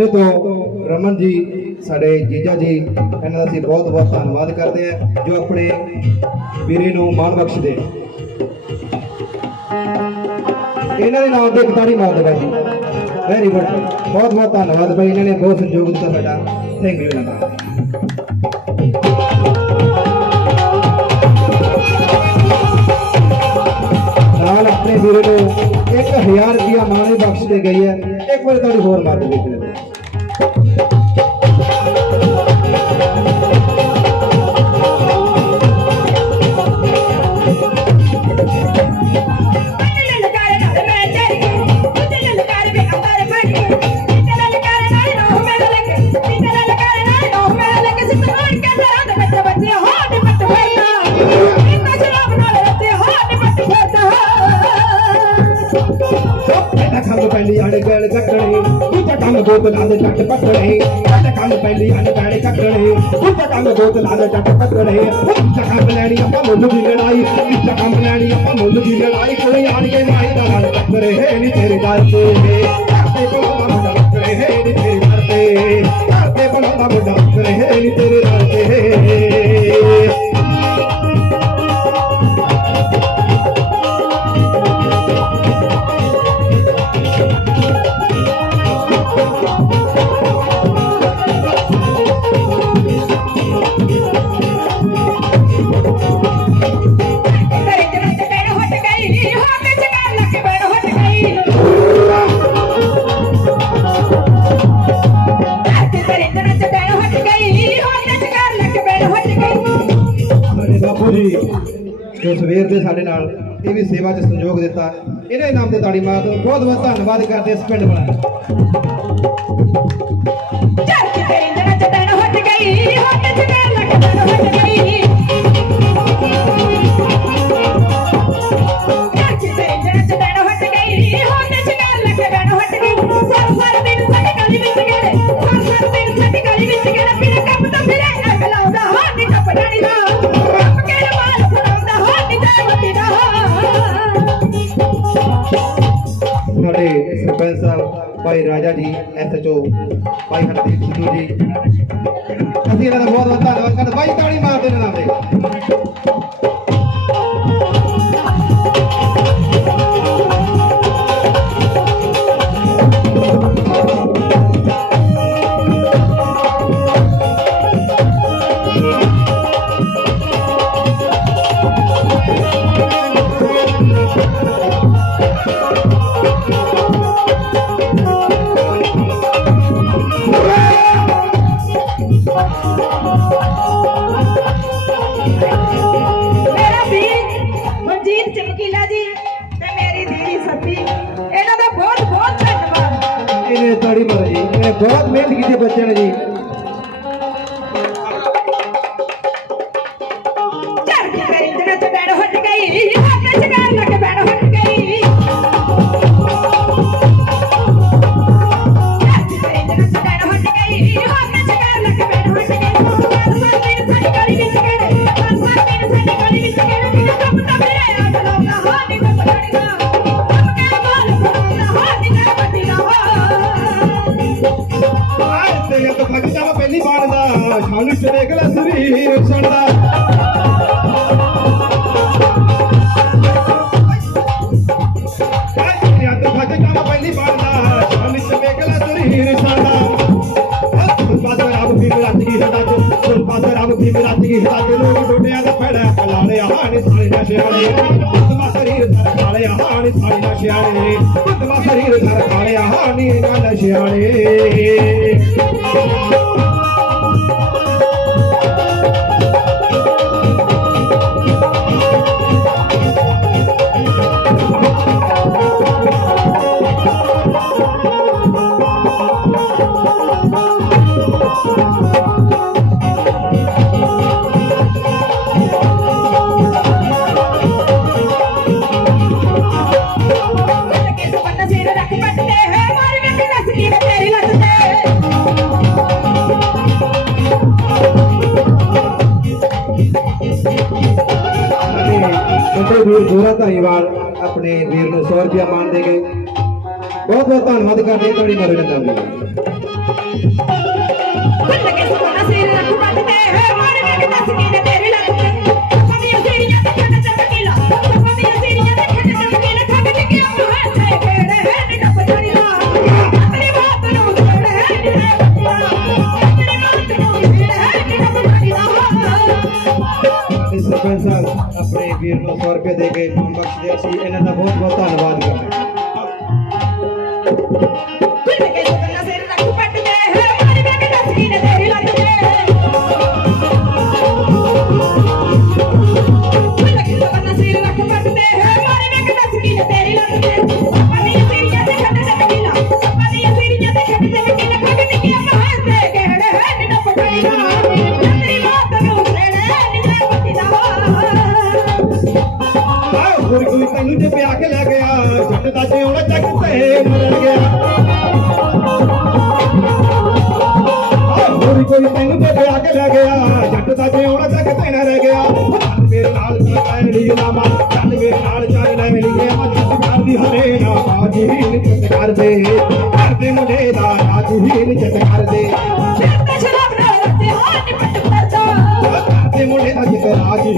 ਬਠਿੰਡੇ ਤੋਂ ਰਮਨ ਜੀ, ਸਾਡੇ ਜੀਜਾ ਜੀ, ਇਹਨਾਂ ਦਾ ਅਸੀਂ ਬਹੁਤ ਬਹੁਤ ਧੰਨਵਾਦ ਕਰਦੇ ਹਾਂ ਜੋ ਆਪਣੇ ਵੀਰੇ ਨੂੰ ਮਾਣ ਬਖਸ਼ਦੇ ਇਹਨਾਂ ਦੇ ਨਾਮ ਤੇ ਇੱਕ ਤਾੜੀ ਮਾਰ ਦਿਓ ਜੀ। ਵੈਰੀ ਗੁੱਡ ਬਹੁਤ ਬਹੁਤ ਧੰਨਵਾਦ ਬਾਈ, ਇਹਨਾਂ ਨੇ ਬਹੁਤ ਸਹਿਯੋਗ ਦਿੱਤਾ ਸਾਡਾ। ਥੈਂਕ ਯੂ ਇਹਨਾਂ ਦਾ ਨਾਲ ਆਪਣੇ ਵੀਰੇ ਨੂੰ 1000 ਰੁਪਇਆ ਮਾਣੇ ਬਖਸ਼ ਦੇ ਗਈ ਹੈ। ਇੱਕ ਵਾਰ ਤੁਹਾਡੀ ਹੋਰ ਮਾਰ ਦੇ Thank you. ਪਹਿਲਾ ਕੰਮ ਪਹਿਲੀ ਅਣਗਲ ਕੱਟਣੀ ਦੂਜਾ ਕੰਮ ਬੋਤਲਾਂ ਦੇ ਟੱਟ ਪੱਟਣੇ ਪਹਿਲਾ ਕੰਮ ਪਹਿਲੀ ਅਣਗਲ ਕੱਟਣੀ ਦੂਜਾ ਕੰਮ ਬੋਤਲਾਂ ਦੇ ਟੱਟ ਪੱਟਣੇ ਦੂਜਾ ਕੰਮ ਲੈਣੀ ਆਪਾਂ ਮੁੱਲ ਦੀ ਲੜਾਈ। ਤੀਜਾ ਕੰਮ ਲੈਣੀ ਆਪਾਂ ਮੁੱਲ ਦੀ ਲੜਾਈ। ਕੋਈ ਆਣ ਕੇ ਮਾਈ ਦਾ ਨਾਲ ਟੱਕਰੇ ਨਹੀਂ ਤੇਰੇ ਦਰ ਤੇ। ਜੀ। ਜੋ ਸਵੇਰ ਦੇ ਸਾਡੇ ਨਾਲ ਇਹ ਵੀ ਸੇਵਾ 'ਚ ਸੰਯੋਗ ਦਿੱਤਾ। ਇਹਦੇ ਨਾਮ ਤੇ ਤਾੜੀ ਮਾਰ ਦਿਓ ਬਹੁਤ ਬਹੁਤ ਧੰਨਵਾਦ ਕਰਦੇ ਇਸ ਪਿੰਡ ਵਾਲਾ ਝੜਕ ਕਰੇ ਜਨ ਚ ਪੈਣ ਹਟ ਗਈ ਹੱਥ ਚ ਲੱਗ ਸਾਹਿਬ ਭਾਈ ਰਾਜਾ ਜੀ ਐਸਐਚਓ ਭਾਈ ਹਰਦੀਪ ਸਿੱਧੂ ਜੀ। ਅਸੀਂ ਇਹਨਾਂ ਦਾ ਬਹੁਤ ਬਹੁਤ ਧੰਨਵਾਦ ਕਰਦੇ ਬਾਈ ਤਾੜੀ ਮਾਰਦੇ ਇਹਨਾਂ ਨਾਮ ਤਾੜੀ ਮਾਰੀ। ਜੀ ਇਹਨੇ ਬਹੁਤ ਮਿਹਨਤ ਕੀਤੀ ਬੱਚਿਆਂ ਨੇ ਜੀ। ਸਾਨੂੰ ਚ ਦੇਖ ਲੈ ਸਰੀਰ ਸੁਣਦਾ ਆਏ ਤੇਰੇ ਤੋਂ ਫੱਕ ਜਾ ਪਹਿਲੀ ਬਾਣ ਦਾ ਸਾਨੂੰ ਚ ਦੇਖ ਲੈ ਸਰੀਰ ਸੁਣਦਾ ਸੁਣ ਪਾਸਰ ਆਪ ਵੀ ਆਪਣੇ ਵੀਰ ਨੂੰ 100 ਰੁਪਇਆ ਮਾਨ ਦੇ ਗਏ। ਬਹੁਤ ਬਹੁਤ ਧੰਨਵਾਦ ਕਰਦੇ ਤੁਹਾਡੀ ਮਦਦ ਕਰਨ ਖੁੱਲ ਮਾਨ ਅਸੀਂ ਇਹਨਾਂ ਦਾ ਬਹੁਤ ਬਹੁਤ ਧੰਨਵਾਦ ਕਰਦੇ ਹਾਂ। ਹੋਰ ਕੋਈ ਤੈਨੂੰ ਜੇ ਪਿਆ ਕੇ ਲੈ ਗਿਆ ਜੱਟ ਦਾ ਜਿਉਣਾ ਚੱਕ ਤੇ ਮਰਨ ਗਿਆ। ਹੋਰ ਕੋਈ ਤੈਨੂੰ ਜੇ ਪਿਆ ਕੇ ਲੈ ਗਿਆ ਜੱਟ ਦਾ ਜਿਉਣਾ ਚੱਕ ਤੇ ਨਾ ਰਹਿ ਗਿਆ। ਚੱਲ ਮੇਰੇ ਨਾਲ ਚੱਲ ਲੈ ਲਈ ਨਾਮਾ ਚੱਲ ਮੇਰੇ ਨਾਲ ਚੱਲ ਲੈ ਮਿਲ ਗਿਆ ਮੈਂ ਜਿੱਤ ਕਰਦੀ ਹਰੇ ਨਾ ਬਾਜੀ ਨਿਤ ਕਰਦੇ। ਕਰਦੇ ਮੁੰਡੇ ਦਾ ਰਾਜੀ ਨਿਤ ਕਰਦੇ। ਫਿਰ ਤਾਂ ਸ਼ਰਾਬ ਨਾਲ ਰੱਤੇ ਹਾਂ ਨੀ ਪੱਟ ਕਰਦਾ। ਕਰਦੇ ਮੁੰਡੇ ਦਾ ਜਿੱਤ ਰਾਜੀ